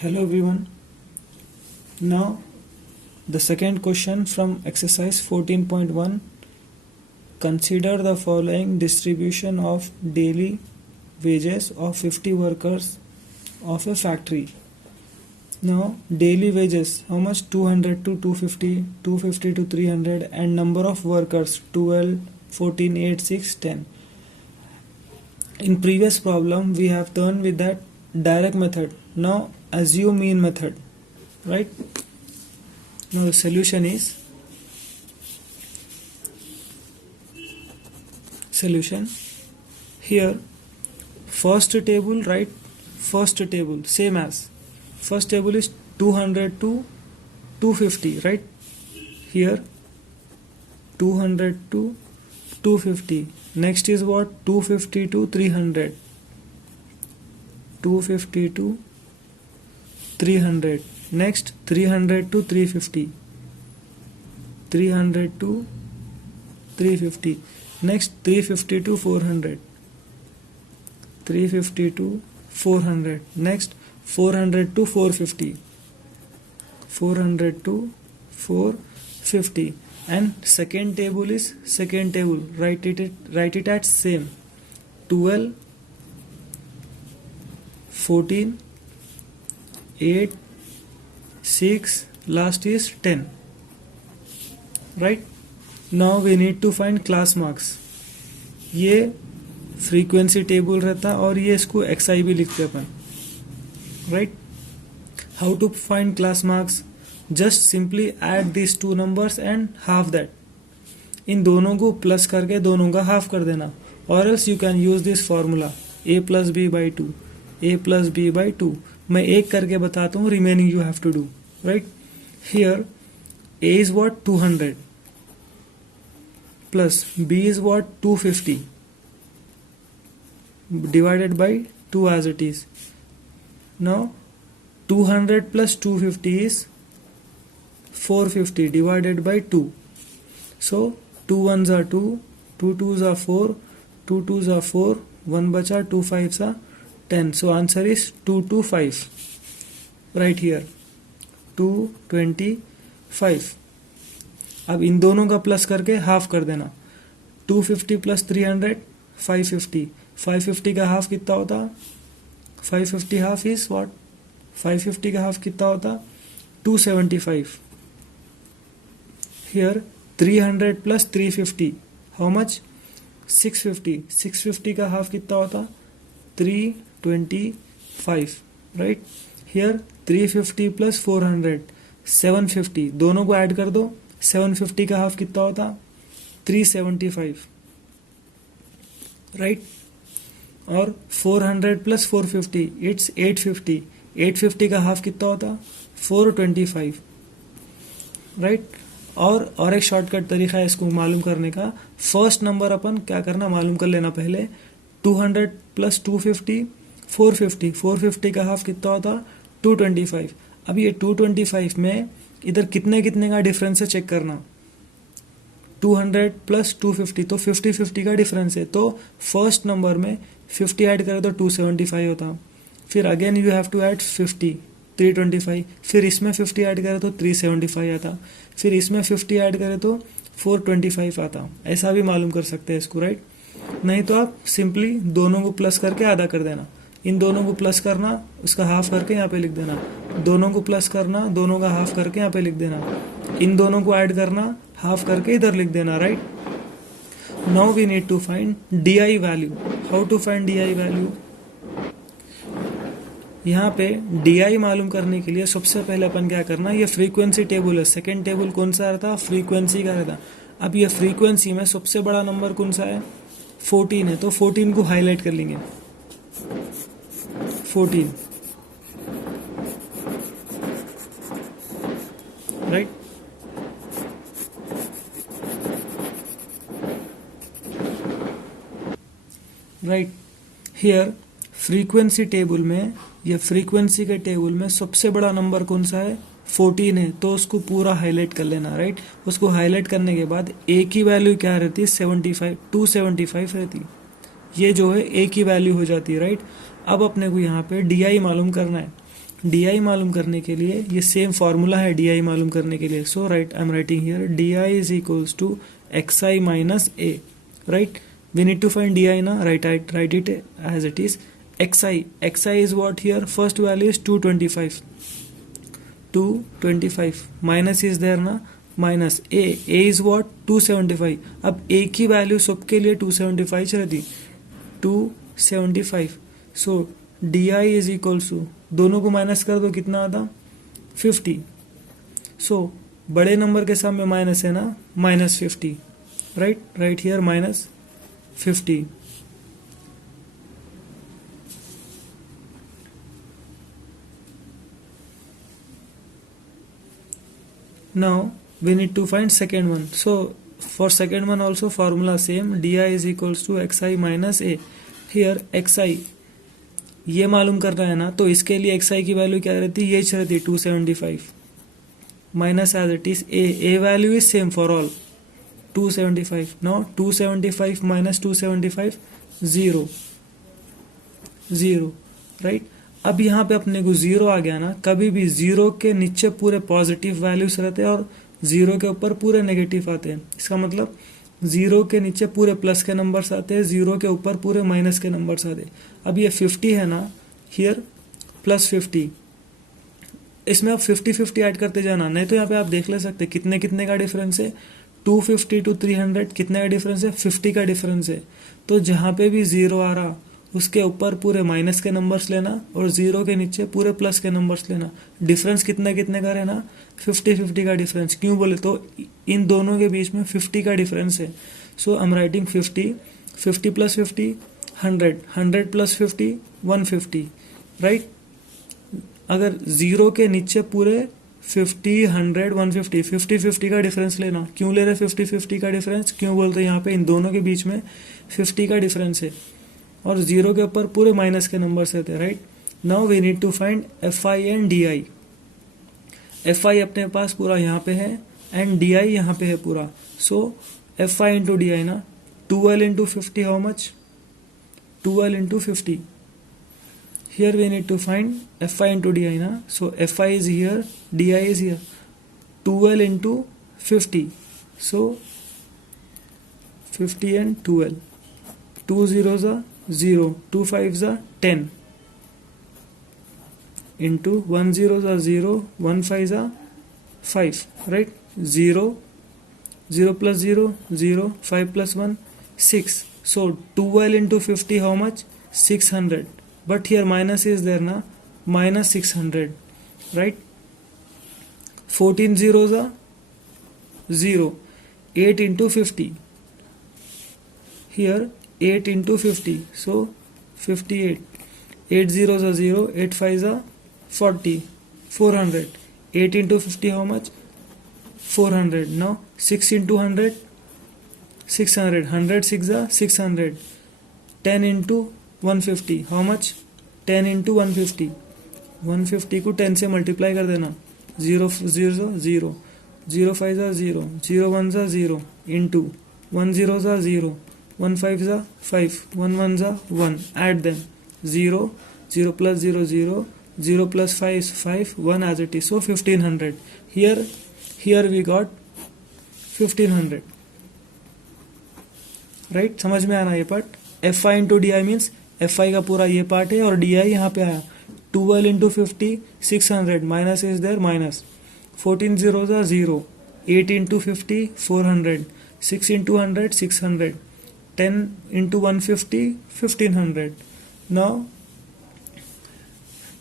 Hello everyone. Now the second question from exercise 14.1. Consider the following distribution of daily wages of 50 workers of a factory. Now daily wages, how much? 200 to 250, 250 to 300, and number of workers 12, 14, 8, 6, 10. In previous problem we have done with that direct method. Now assume mean method, right? Now the solution is here first table, right? First table same as first table is 200 to 250, right? Here 200 to 250. Next is what? 250 to 300. 250 to 300. Next 300 to 350. 300 to 350. Next 350 to 400. 350 to 400. Next 400 to 450. 400 to 450. And second table is second table. Write it at same. 12, 14, 8, 6, last is 10. Right? Now we need to find class marks. ये frequency table रहता और ये इसको XI भी लिखते अपन. Right? How to find class marks? Just simply add these two numbers and half that. इन दोनों को plus करके दोनों का हाफ कर देना. Or else you can use this formula a plus b by 2. A plus b by 2. मैं एक करके बताता हूँ, remaining you have to do. Right? Here a is what? 200 plus b is what? 250 divided by 2 as it is. Now 200 plus 250 is 450 divided by 2. So 2 ones are 2, 2 twos are 4, 2 twos are 4, 1 bacha, 2 fives are 10. So answer is 225. Right here 225. अब इन दोनों का plus करके half कर देना. 250 plus 300 550. 550 का half कितना होता? 550 half is what? 550 का हाफ कितना होता? 275. Here 300 plus 350. How much? 650. 650 का हाफ कितना होता? 325. Right? Here 350 plus 400. 750. दोनों को ऐड कर दो. 750 का हाफ कितना होता? 375. Right? और 400 plus 450. It's 850. 850 का हाफ कितना होता? 425. Right? और एक शॉर्टकट तरीका है इसको मालूम करने का. फर्स्ट नंबर अपन क्या करना मालूम कर लेना पहले. 200 प्लस 250 450. 450 का हाफ कितना होता? 225. अब ये 225 में इधर कितने का डिफरेंस है चेक करना. 200 प्लस 250 तो 50 का डिफरेंस है. तो फर्स्ट नंबर में 50 ऐड करें तो 275 होता. फिर again you have to add 50 325. फिर इसमें 50 ऐड करें तो 375 आता. फिर इसमें 50 ऐड करें तो 425 आता. ऐसा भी मालूम कर सकते हैं इसको. राइट? नहीं तो आप सिंपली दोनों को प्लस करके आधा कर देना. इन दोनों को प्लस करना, उसका हाफ करके यहाँ पे लिख देना. दोनों को प्लस करना, दोनों का हाफ करके यहाँ पे लिख देना. इन दोनों को ऐड करना, हाफ करके इधर लिख देना. Right? Now we need to find DI value. How to find DI value? यहाँ पे DI मालूम करने के लिए सबसे पहले अपन क्या करना, ये फ्रीक्वेंसी टेबल है. सेकेंड टेबल कौन सा रहता? फ्रीक्वेंसी का रहता. अब ये फ्रीक्वेंसी में सबसे बड़ा नंबर कौन सा है? 14 है. तो 14 को हाईलाइट कर लेंगे. 14. Right? Right. Here frequency table में, ये फ्रीक्वेंसी के टेबल में सबसे बड़ा नंबर कौन सा है? 14 है. तो उसको पूरा हाईलाइट कर लेना. राइट? उसको हाईलाइट करने के बाद ए की वैल्यू क्या रहती है? 75 275 रहती. ये जो है ए की वैल्यू हो जाती है. राइट? अब अपने को यहाँ पे DI मालूम करना है. डी मालूम करने के लिए ये सेम फॉर्मूला है डी मालूम करने के लिए. So right, I am writing here D I is equals to X I minus A. Right, we need to find di na, write it as it is. xi is what here? First value is 225 minus is there na, minus a is what? 275. अब a की value सबके लिए 275 रहती, 275. सो di is equals to, दोनों को minus कर दो कितना आता? 50. सो बड़े नंबर के सामने माइनस है ना, minus 50. Right here minus 50. Now we need to find second one. So for second one also formula same, di is equals to xi minus a. Here xi ये मालूम करना है ना, तो इसके लिए xi की वैल्यू क्या रहती है? ये रहती 275 minus as it is a value is same for all 275. now 275 minus 275 0 right. अब यहाँ पे अपने को जीरो आ गया ना. कभी भी जीरो के नीचे पूरे पॉजिटिव वैल्यूज रहते हैं और जीरो के ऊपर पूरे नेगेटिव आते हैं. इसका मतलब जीरो के नीचे पूरे प्लस के नंबर्स आते हैं, जीरो के ऊपर पूरे माइनस के नंबर्स आते हैं. अब ये 50 है ना, हियर प्लस 50, इसमें आप 50-50 ऐड करते जाना. नहीं तो यहाँ पे आप देख ले सकते कितने कितने का डिफरेंस है. 250 to 300 कितने का डिफरेंस है? 50 का डिफरेंस है. तो जहाँ पे भी जीरो आ रहा उसके ऊपर पूरे माइनस के नंबर्स लेना और जीरो के नीचे पूरे प्लस के नंबर्स लेना. डिफरेंस कितना कितने का रहना? 50-50 का डिफरेंस. क्यों बोले तो इन दोनों के बीच में 50 का डिफरेंस है. So I am writing 50 plus 50 100 plus 50 150. Right, अगर जीरो के नीचे पूरे 50 100 150 50-50 का डिफरेंस लेना. क्यों ले रहे 50-50 का डिफरेंस? क्यों बोलते हैं यहाँ पे इन दोनों के बीच में 50 का डिफरेंस है और जीरो के ऊपर पूरे माइनस के नंबर्स रहते हैं. Right, now we need to find F I and D I. F I अपने पास पूरा यहाँ पे है एंड डी आई यहाँ पे है पूरा. So F I into D I ना, 2l into 50 how much? 2l into 50. Here we need to find fi into di na. So fi is here, di is here. 2l into 50. So 50 and 2l. 2 zeros are 0. 2 5s are 10. Into 1 zeros are 0. 1 5s are 5. Right? 0. 0 plus 0. 0. 5 plus 1. 6. So 2l into 50 how much? 600. But here minus is there na, minus 600. Right, 14 zeros are 0. 8 into 50. Here 8 into 50. So 58. 8 zeros are 0. 8 5s are 40. 400. 8 into 50 how much? 400. Now 6 into 100 600. 100 6 are 600. 10 into 150 how much? 10 into 150. 150 को 10 से multiply कर देना. 0 0 0 0 5 0 0 1 0 into 1 0 0 1 5 5 1 1 1. add them. 0 0 plus 0 0 0 plus 5 is 5 1 as it is. So 1500. Here we got 1500. Right, समझ में आना ये part. F I into D I means F I का पूरा ये पार्ट है और डी आई यहाँ पे आया. 12 into 50 600 minus is there minus. 14 zeros are 0. 8 into 50 400. 6 into 100 600. 10 into 150 1500. Now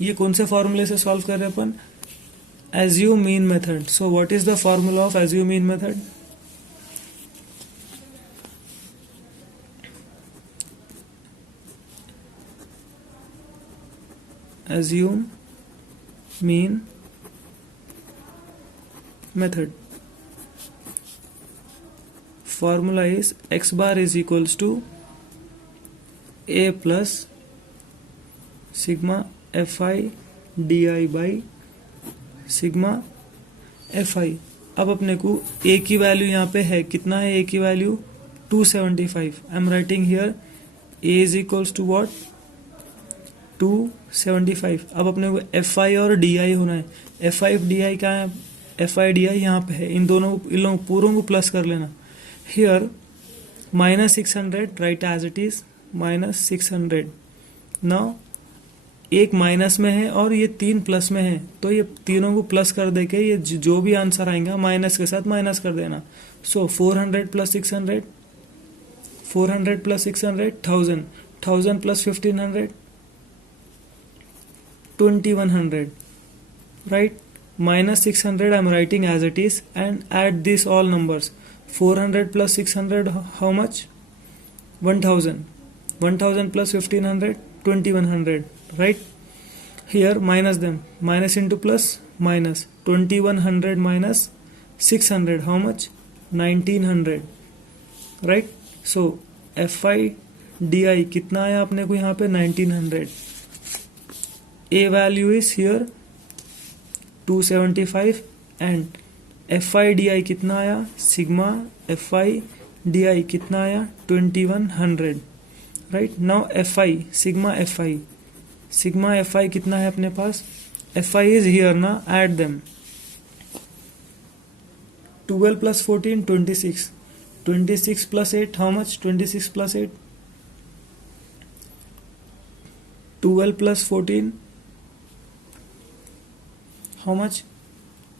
ये कौन से फॉर्मूले से सॉल्व कर रहे हैं अपन? Assume mean method. So what is the formula of assume mean method? assume mean method. Formula is x bar is equals to a plus sigma fi di by sigma fi. अब अपने को a की value यहाँ पे है, कितना है a की value? 275. I am writing here a is equals to what? 275। अब अपने को एफ आई और डी आई होना है। एफ आई डी आई कहाँ है? एफ आई डी आई यहाँ पे है। इन लोगों पूरों को प्लस कर लेना। Here -600 right as it is -600। Now एक माइनस में है और ये 3 प्लस में है, तो ये तीनों को प्लस कर दे के ये जो भी आंसर आएगा माइनस के साथ माइनस कर देना। सो 400 plus 600, 400 plus 600 1000, 1000 plus 1500 2100, right? -600 I am writing as it is and add these all numbers. 400 plus 600 how much? 1000. 1000 plus 1500 2100, right? Here minus them, minus into plus minus. 2100 minus 600 how much? 1900, right? So FI DI कितना आया अपने को यहाँ पे? 1900. A value is here 275 and FI DI कितना आया? Sigma FI DI कितना आया? 2100, right? Now FI sigma FI कितना है अपने पास? FI is here ना, add them. 12 plus 14 26, 26 plus 8 how much? 26 plus 8 12 plus 14 how much?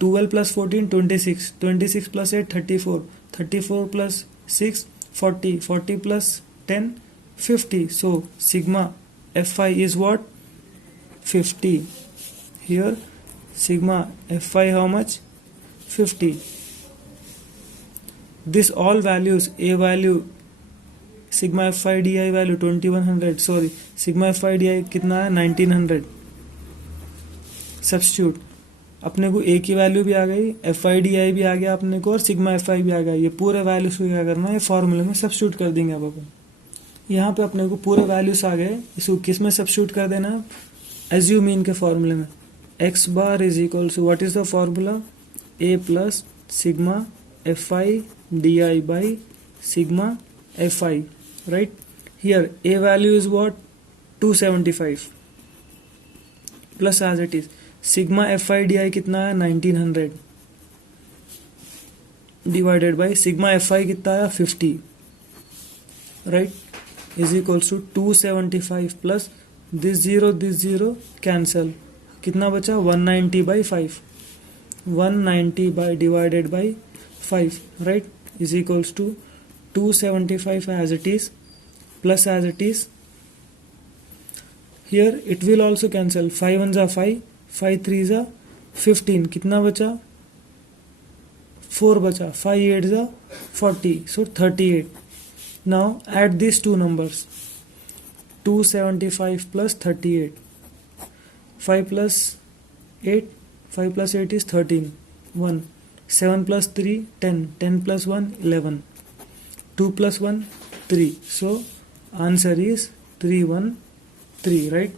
12 plus 14 26, 26 plus 8 34, 34 plus 6 40, 40 plus 10 50. So sigma Fi is what? 50. Here sigma Fi how much? 50. This all values, A value sigma Fi di value 2100, sorry sigma Fi di कितना है? 1900. Substitute अपने को ए की value भी आ गई, F I D आई भी आ गया अपने को और सिग्मा एफ आई भी आ गया। ये पूरे वैल्यूज को क्या करना है? फॉर्मूले में सब्स्टिट्यूट कर देंगे। अब अपन यहाँ पे अपने को पूरे वैल्यूज आ गए, इसको किस में सब्स्टिट्यूट कर देना है? एज्यूमीन के फॉर्मूले में। X bar is equal to what is the formula? A plus sigma F I D I by sigma F I, right? Here A value is what? 275 plus as it is sigma F I D I कितना है? 1900 divided by sigma F I कितना है? 50, right? Is equals to 275 plus this zero cancel, कितना बचा? 190 by 5, 190 by divided by 5, right? Is equals to 275 as it is plus as it is here it will also cancel. 5 1 जा 5, 5 3 जा 15, कितना बचा? 4 बचा, 5 8 जा 40, so 38. Now add these two numbers, 275 plus 38, 5 plus 8, 5 plus 8 is 13, 1, 7 plus 3 10, 10 plus 1 11, 2 plus 1 3, so answer is 313, right?